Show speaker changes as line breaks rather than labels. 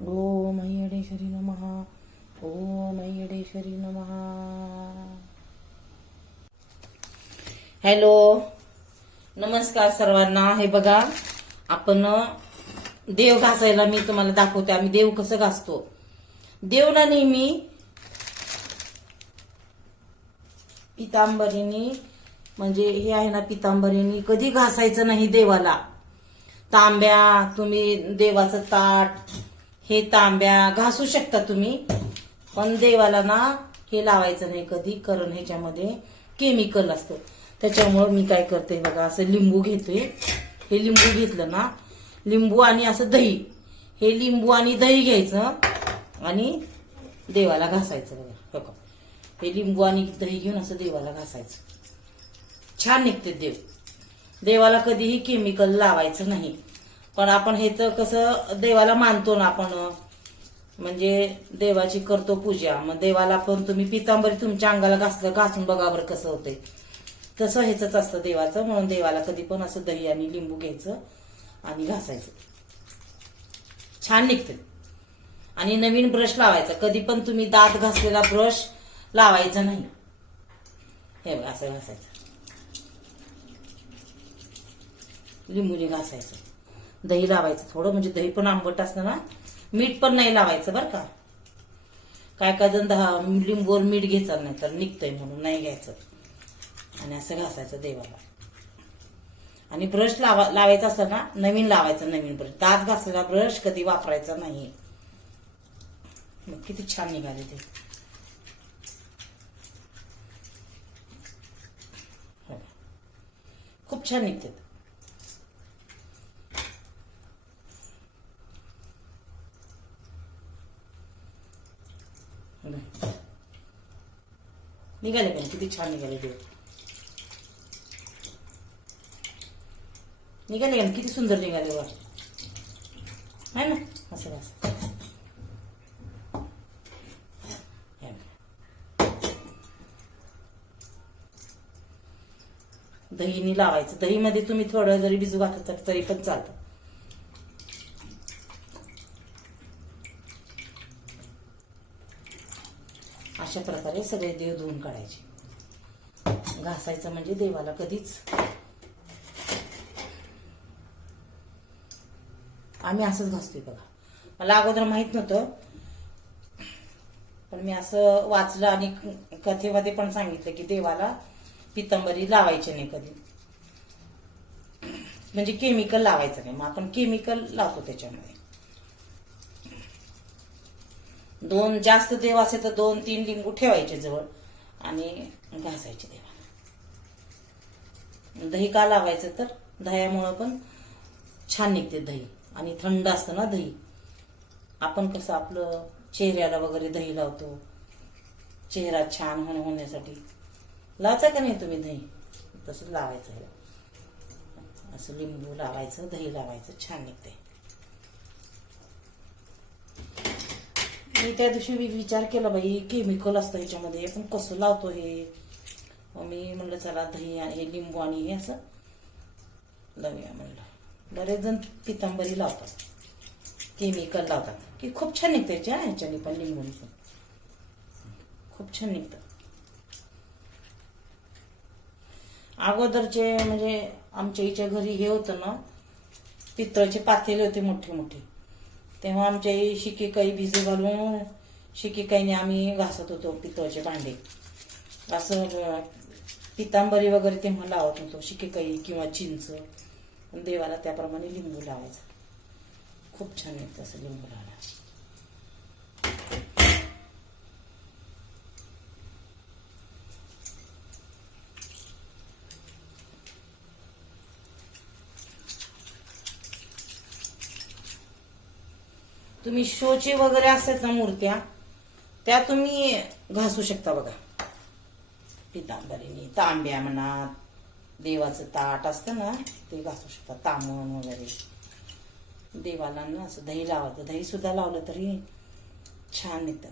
ओम अय्यडेश्वरी नमः ओम अय्यडेश्वरी नमः। हॅलो नमस्कार सर्वांना. हे बघा आपण देव घासायला मी तुम्हाला दाखवते आम्ही देव कसं घासतो. देवला नेहमी पितांबरीनी म्हणजे हे आहे ना पितांबरीनी कधी घासायचं नाही देवाला. तांब्या तुम्ही देवाचं ताट हे तांब्या घासू शकता तुम्ही. पण देवाला ना हे लावायचं नाही कधी. कारण ह्याच्यामध्ये केमिकल असतं. त्याच्यामुळं मी काय करते बघा असं लिंबू घेतोय हे लिंबू घेतलं ना लिंबू आणि असं दही. हे लिंबू आणि दही घ्यायचं आणि देवाला घासायचं बघा. बघा. हे लिंबू आणि दही घेऊन असं देवाला घासायचं. छान निघते देव. देवाला कधीही केमिकल लावायचं नाही. पण आपण हे तर कसं देवाला मानतो ना आपण. म्हणजे देवाची करतो पूजा. मग देवाला पण तुम्ही पितांबरी तुमच्या अंगाला घासलं घासून बघा बरं कसं होतंय. तसं ह्याच असतं देवाचं. म्हणून देवाला कधी पण असं दही आणि लिंबू घ्यायचं आणि घासायचं. छान निघते आणि नवीन ब्रश लावायचा. कधी पण तुम्ही दात घासलेला ब्रश लावायचा नाही. हे असं घासायचं. लिंबूने घासायचं. दही लावायचं थोडं म्हणजे दही पण आंबट असतं ना? मीठ पण नाही लावायचं बरं का. काय काय जण दहा लिंबूवर मीठ घ्यायचं नाही तर निघतंय म्हणून नाही घ्यायचं. आणि असं घासायचं देवाला. आणि ब्रश लावा लावायचा असला ना नवीन लावायचं नवीन ब्रश. दात घासलेला ब्रश कधी वापरायचा नाही. मग किती छान निघाले ते. हो. खूप छान निघतात. निघाले पण किती छान निघाले देव निघाले का किती सुंदर निघाले वा आहे ना? असं असं दहीनी लावायचं. दहीमध्ये तुम्ही थोडं जरी भिजू घातलं तरी पण चालतं. अशा प्रकारे सगळे देव धुवून काढायचे. घासायचं म्हणजे देवाला कधीच. आम्ही असंच घासतोय बघा. मला अगोदर माहीत नव्हतं. पण मी असं वाचलं आणि कथेमध्ये पण सांगितलं की देवाला पितंबरी लावायची नाही कधी. म्हणजे केमिकल लावायचं नाही. मग आपण केमिकल लावतो त्याच्यामध्ये. दोन जास्त देव असेल तर दोन तीन लिंबू ठेवायचे जवळ आणि घासायचे देवाला. दही का लावायचं तर? दह्यामुळं पण छान निघते दही आणि थंड असतं ना दही. आपण कसं आपलं चेहऱ्याला वगैरे दही लावतो. चेहरा छान होणे होण्यासाठी. लावता का नाही तुम्ही दही? तसं लावायचं असं लिंबू लावायचं दही लावायचं छान निघते मी त्या दिवशी मी विचार केला बाई केमिकल असतं ह्याच्यामध्ये पण कसं लावतो हे? मग मी म्हणलं चला दही हे लिंबू आणि हे असं लावूया म्हणलं. बरेच जण पितांबरी लावतात. केमिकल लावतात. की खूप छान निघतं याच्या ह्याच्याने पण लिंबूनी पण. खूप छान निघतं. अगोदरचे म्हणजे आमच्या इच्या घरी हे होतं ना पितळचे पातेले होते मोठे मोठे तेव्हा आमच्या आई शिकेकाई भिजू घालून शिकेकाईने आम्ही घासत होतो पितळचे भांडे. असं पितांबरी वगैरे तेव्हा लावत होतो शिकेकाई किंवा चिंच. देवाला त्याप्रमाणे लिंबू लावायचा. खूप छान येतं असं लिंबू लावायला. तुम्ही शोचे वगैरे असतात ना मूर्त्या त्या तुम्ही घासू शकता बघा. पितांबरीने तांब्या म्हणा देवाचं ताट असतं ना ते घासू शकता तामण वगैरे. देवाला ना असं दही लावायचं दही सुद्धा लावलं तरी छान येतं.